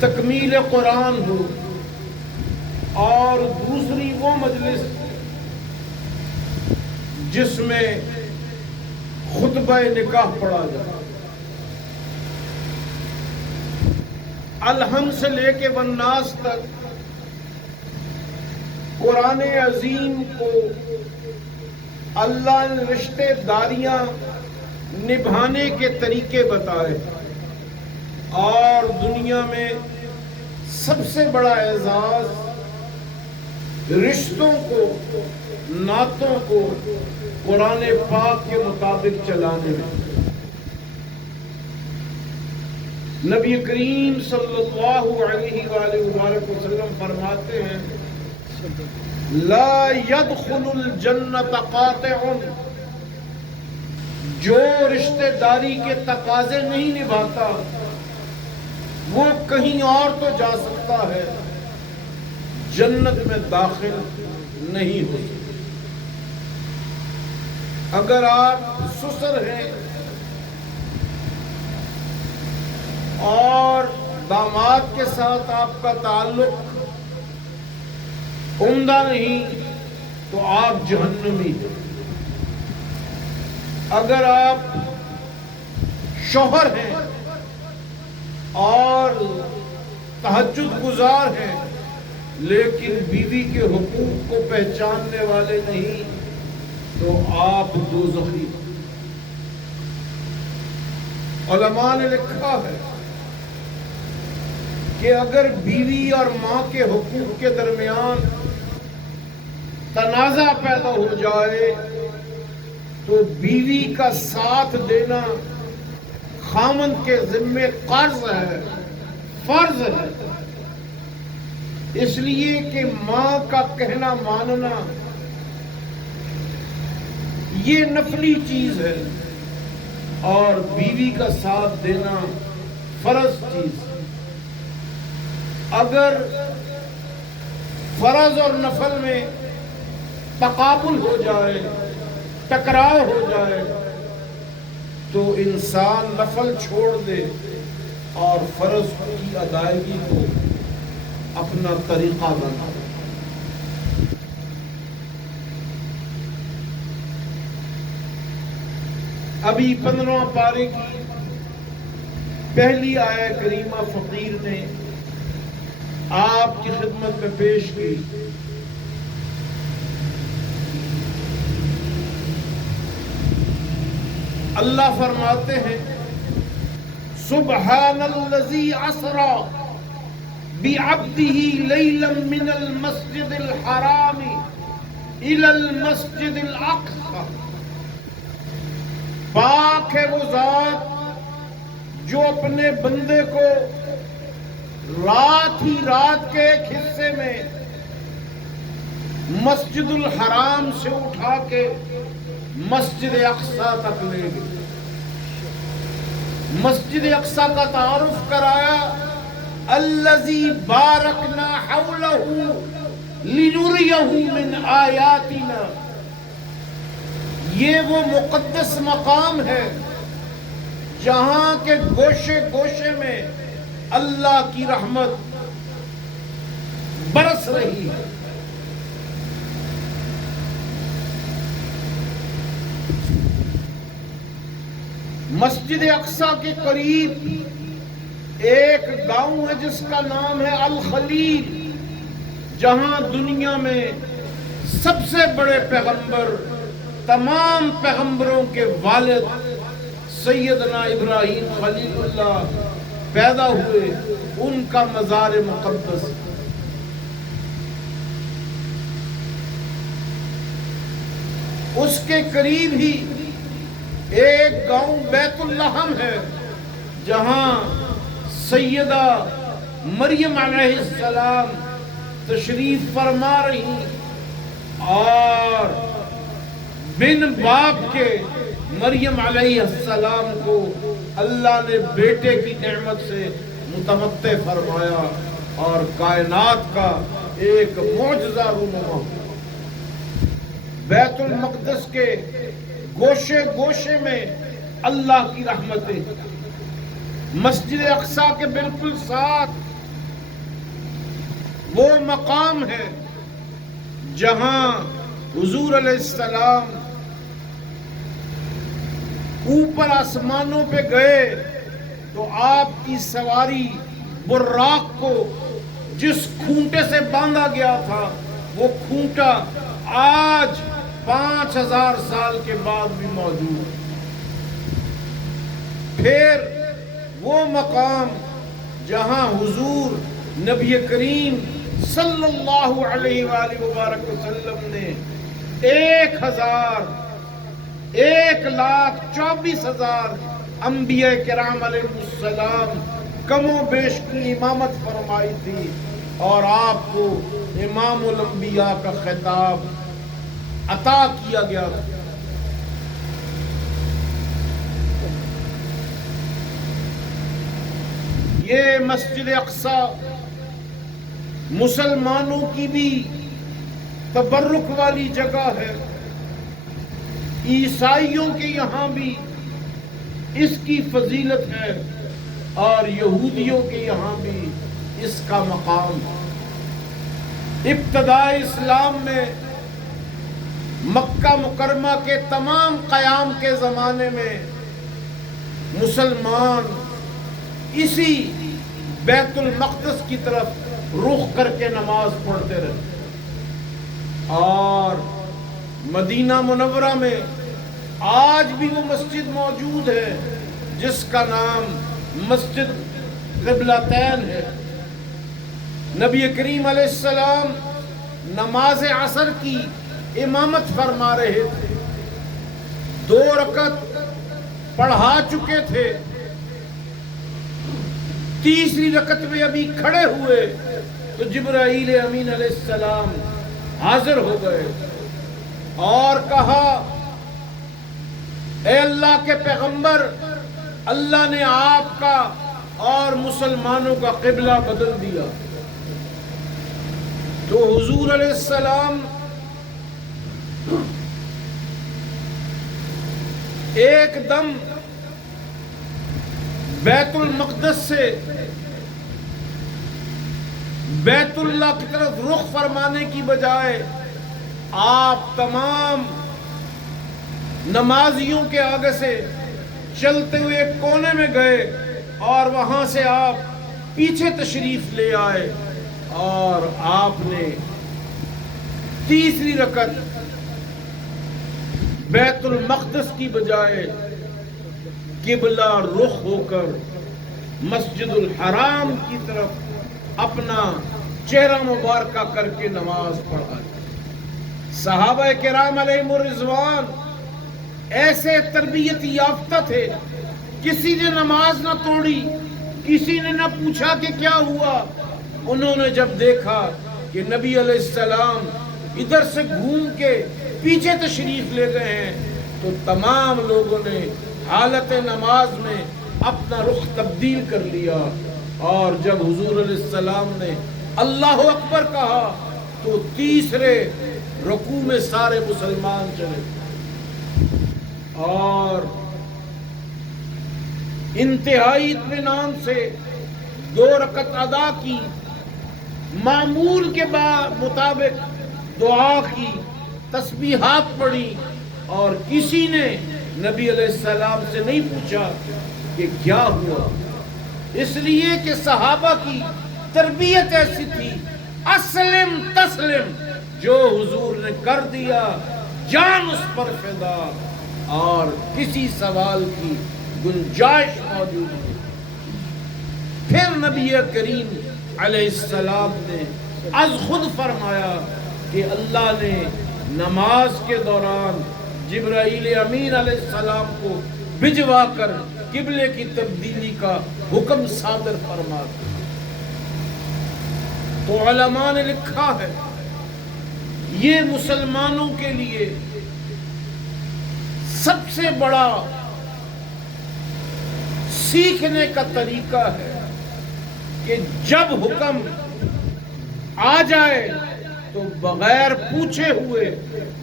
تکمیل قرآن ہو، اور دوسری وہ مجلس جس میں خطبہ نکاح پڑھا جائے۔ الحم سے لے کے والناس تک قرآن عظیم کو اللہ نے رشتے داریاں نبھانے کے طریقے بتائے، اور دنیا میں سب سے بڑا اعزاز رشتوں کو، نعتوں کو قرآن پاک کے مطابق چلانے میں۔ نبی کریم صلی اللہ علیہ وآلہ وآلہ وسلم فرماتے ہیں لا يدخل الجنت قاطع، جو رشتہ داری کے تقاضے نہیں نبھاتا وہ کہیں اور تو جا سکتا ہے، جنت میں داخل نہیں ہو سکتا۔ اگر آپ سسر ہیں اور داماد کے ساتھ آپ کا تعلق عمدہ نہیں تو آپ جہنمی ہیں۔ اگر آپ شوہر ہیں اور تہجد گزار ہیں لیکن بیوی کے حقوق کو پہچاننے والے نہیں تو آپ دوزخی۔ علماء نے لکھا ہے کہ اگر بیوی اور ماں کے حقوق کے درمیان تنازع پیدا ہو جائے تو بیوی کا ساتھ دینا خامند کے ذمے قرض ہے، فرض ہے، اس لیے کہ ماں کا کہنا ماننا یہ نفلی چیز ہے اور بیوی کا ساتھ دینا فرض چیز ہے۔ اگر فرض اور نفل میں تقابل ہو جائے، ٹکراؤ ہو جائے تو انسان نفل چھوڑ دے اور فرض کی ادائیگی کو اپنا طریقہ بنا۔ ابھی 15 پارے کی پہلی آیہ کریمہ فقیر نے آپ کی خدمت میں پیش کی۔ اللہ فرماتے ہیں سبحان الذی اسری بعبدہ لیلا من المسجد الحرام الی المسجد الاقصی، پاک ہے وہ ذات جو اپنے بندے کو رات ہی رات کے ایک حصے میں مسجد الحرام سے اٹھا کے مسجد اقصی تک لے گئے۔ مسجد اقصی کا تعارف کرایا الذی بارکنا حولہ لنریہ من آیاتنا، یہ وہ مقدس مقام ہے جہاں کے گوشے گوشے میں اللہ کی رحمت برس رہی ہے۔ مسجد اقصی کے قریب ایک گاؤں ہے جس کا نام ہے الخلیل، جہاں دنیا میں سب سے بڑے پیغمبر، تمام پیغمبروں کے والد سیدنا ابراہیم خلیل اللہ پیدا ہوئے، ان کا مزار مقدس۔ اس کے قریب ہی ایک گاؤں بیت اللحم ہے جہاں سیدہ مریم علیہ السلام تشریف فرما رہی، اور بن باپ کے مریم علیہ السلام کو اللہ نے بیٹے کی نعمت سے متمتع فرمایا اور کائنات کا ایک معجزہ رونما۔ بیت المقدس کے گوشے گوشے میں اللہ کی رحمتیں، مسجد اقصی کے بالکل ساتھ وہ مقام ہے جہاں حضور علیہ السلام اوپر آسمانوں پہ گئے تو آپ کی سواری براق کو جس کھونٹے سے باندھا گیا تھا وہ کھونٹا آج 5000 سال کے بعد بھی موجود ہے۔ پھر وہ مقام جہاں حضور نبی کریم صلی اللہ علیہ وآلہ وبارک وسلم نے 1,24,000 انبیاء کرام علیہ السلام کم و بیش کی امامت فرمائی تھی اور آپ کو امام الانبیاء کا خطاب عطا کیا گیا تھا۔ یہ مسجد اقصی مسلمانوں کی بھی تبرک والی جگہ ہے، عیسائیوں کے یہاں بھی اس کی فضیلت ہے اور یہودیوں کے یہاں بھی اس کا مقام ہے۔ ابتدائی اسلام میں مکہ مکرمہ کے تمام قیام کے زمانے میں مسلمان اسی بیت المقدس کی طرف رخ کر کے نماز پڑھتے رہے، اور مدینہ منورہ میں آج بھی وہ مسجد موجود ہے جس کا نام مسجد قبلتین ہے۔ نبی کریم علیہ السلام نماز عصر کی امامت فرما رہے تھے، 2 رکعت پڑھا چکے تھے، تیسری رکعت میں ابھی کھڑے ہوئے تو جبرائیل امین علیہ السلام حاضر ہو گئے اور کہا، اے اللہ کے پیغمبر، اللہ نے آپ کا اور مسلمانوں کا قبلہ بدل دیا۔ تو حضور علیہ السلام ایک دم بیت المقدس سے بیت اللہ کی طرف رخ فرمانے کی بجائے آپ تمام نمازیوں کے آگے سے چلتے ہوئے ایک کونے میں گئے اور وہاں سے آپ پیچھے تشریف لے آئے اور آپ نے تیسری رکعت بیت المقدس کی بجائے قبلہ رخ ہو کر مسجد الحرام کی طرف اپنا چہرہ مبارکہ کر کے نماز پڑھا۔ صحابہ کرام علیہم الرضوان ایسے تربیت یافتہ تھے، کسی نے نماز نہ توڑی، کسی نے نہ پوچھا کہ کیا ہوا۔ انہوں نے جب دیکھا کہ نبی علیہ السلام ادھر سے گھوم کے پیچھے تشریف لے گئے ہیں تو تمام لوگوں نے حالت نماز میں اپنا رخ تبدیل کر لیا، اور جب حضور علیہ السلام نے اللہ اکبر کہا تو تیسرے رکوع میں سارے مسلمان چلے اور انتہائی اطمینان سے 2 رکعت ادا کی، معمول کے مطابق دعا کی، تسبیحات پڑھی، اور کسی نے نبی علیہ السلام سے نہیں پوچھا کہ کیا ہوا، اس لیے کہ صحابہ کی تربیت ایسی تھی، اسلم تسلم، جو حضور نے کر دیا جان اس پر فدا، اور کسی سوال کی گنجائش موجود نہیں۔ پھر نبی کریم علیہ السلام نے از خود فرمایا کہ اللہ نے نماز کے دوران جبرائیل امین علیہ السلام کو بھجوا کر قبلے کی تبدیلی کا حکم صادر فرما دیا۔ تو علماء نے لکھا ہے یہ مسلمانوں کے لیے سب سے بڑا سیکھنے کا طریقہ ہے کہ جب حکم آ جائے تو بغیر پوچھے ہوئے،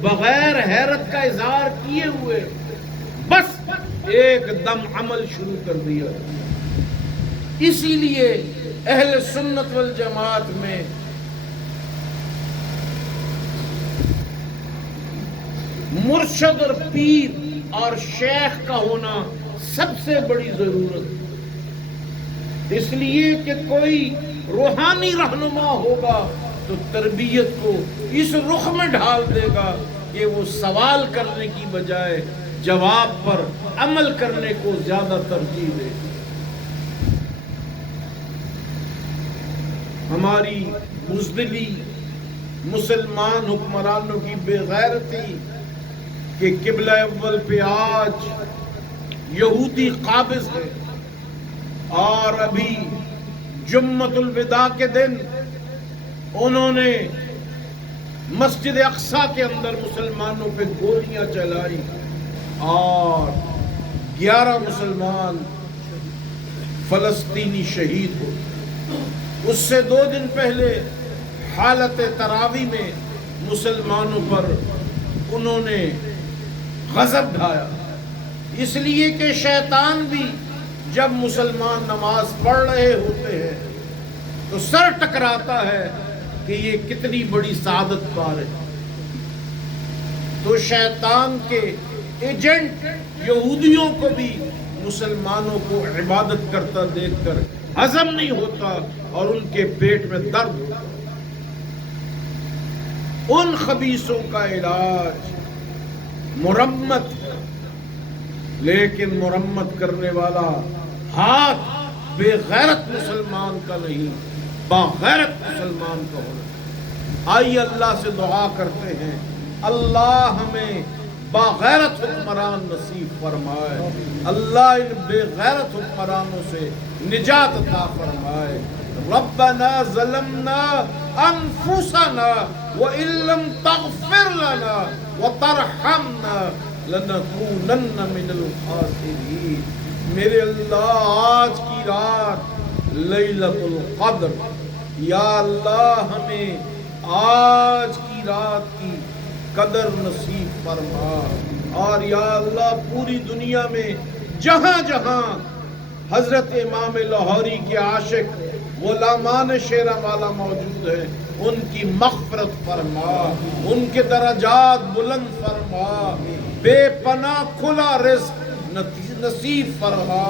بغیر حیرت کا اظہار کیے ہوئے بس ایک دم عمل شروع کر دیا۔ اسی لیے اہل سنت والجماعت میں مرشد اور پیر اور شیخ کا ہونا سب سے بڑی ضرورت، اس لیے کہ کوئی روحانی رہنما ہوگا تو تربیت کو اس رخ میں ڈھال دے گا کہ وہ سوال کرنے کی بجائے جواب پر عمل کرنے کو زیادہ ترجیح دے۔ ہماری بزدلی مسلمان حکمرانوں کی بے غیرتی کہ قبلہ اول پہ آج یہودی قابض ہے، اور ابھی جمعۃ الوداع کے دن انہوں نے مسجد اقصی کے اندر مسلمانوں پہ گولیاں چلائی اور 11 مسلمان فلسطینی شہید ہوئے۔ اس سے 2 دن پہلے حالت تراوی میں مسلمانوں پر انہوں نے غضب ڈھایا، اس لیے کہ شیطان بھی جب مسلمان نماز پڑھ رہے ہوتے ہیں تو سر ٹکراتا ہے کہ یہ کتنی بڑی سعادت پا رہے۔ تو شیطان کے ایجنٹ یہودیوں کو بھی مسلمانوں کو عبادت کرتا دیکھ کر ہضم نہیں ہوتا اور ان کے پیٹ میں درد ہوتا۔ ان خبیثوں کا علاج مرمت، لیکن مرمت کرنے والا ہاتھ بے غیرت مسلمان کا نہیں، باغیرت مسلمان کا ہونا۔ آئیے اللہ سے دعا کرتے ہیں اللہ ہمیں باغیرت حکمران نصیب فرمائے، اللہ ان بے غیرت حکمرانوں سے نجات عطا فرمائے۔ ربنا ظلمنا انفسنا وان لم تغفر لنا وترحمنا لنکونن من الخاسرین۔ میرے اللہ آج کی رات لیلۃ القدر، یا اللہ ہمیں آج کی رات کی قدر نصیب فرما، اور یا اللہ پوری دنیا میں جہاں جہاں حضرت امام لاہوری کے عاشق غلامان شیرہ والا موجود ہیں ان کی مغفرت فرما، ان کے درجات بلند فرما، بے پناہ کھلا رزق نصیب فرما،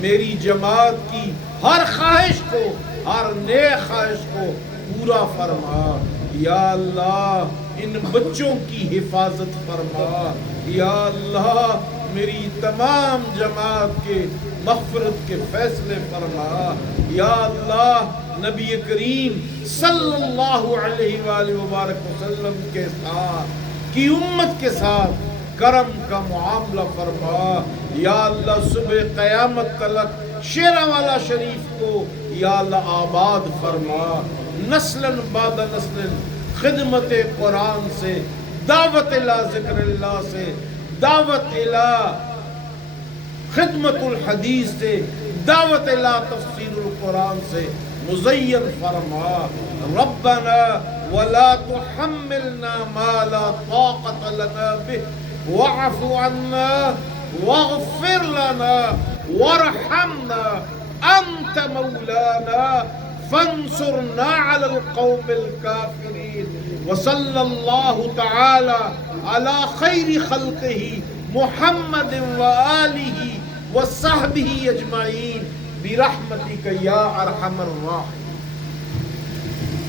میری جماعت کی ہر خواہش کو، ہر نیک خواہش کو پورا فرما۔ یا اللہ ان بچوں کی حفاظت فرما، یا اللہ میری تمام جماعت کے مغفرت کے فیصلے فرما، یا اللہ نبی کریم صلی اللہ علیہ وآلہ وبارک وسلم کے ساتھ کی امت کے ساتھ کرم کا معاملہ فرما، یا اللہ صبح قیامت تلک شیرہ والا شریف کو یا اللہ آباد فرما، نسلاً بعد نسل خدمت قرآن سے، دعوت الہ ذکر اللہ سے، دعوت الہ خدمت الحدیث سے، دعوت الہ تفسیر القرآن سے مزین فرما۔ ربنا ولا تحملنا ما لا طاقة لنا به واعف عنا واغفر لنا وارحمنا أنت مولانا فانصرنا على القوم الكافرين۔ وصلى الله تعالى على خير خلقه محمد وآله وصحبه أجمعين برحمتك يا أرحم الراحمين۔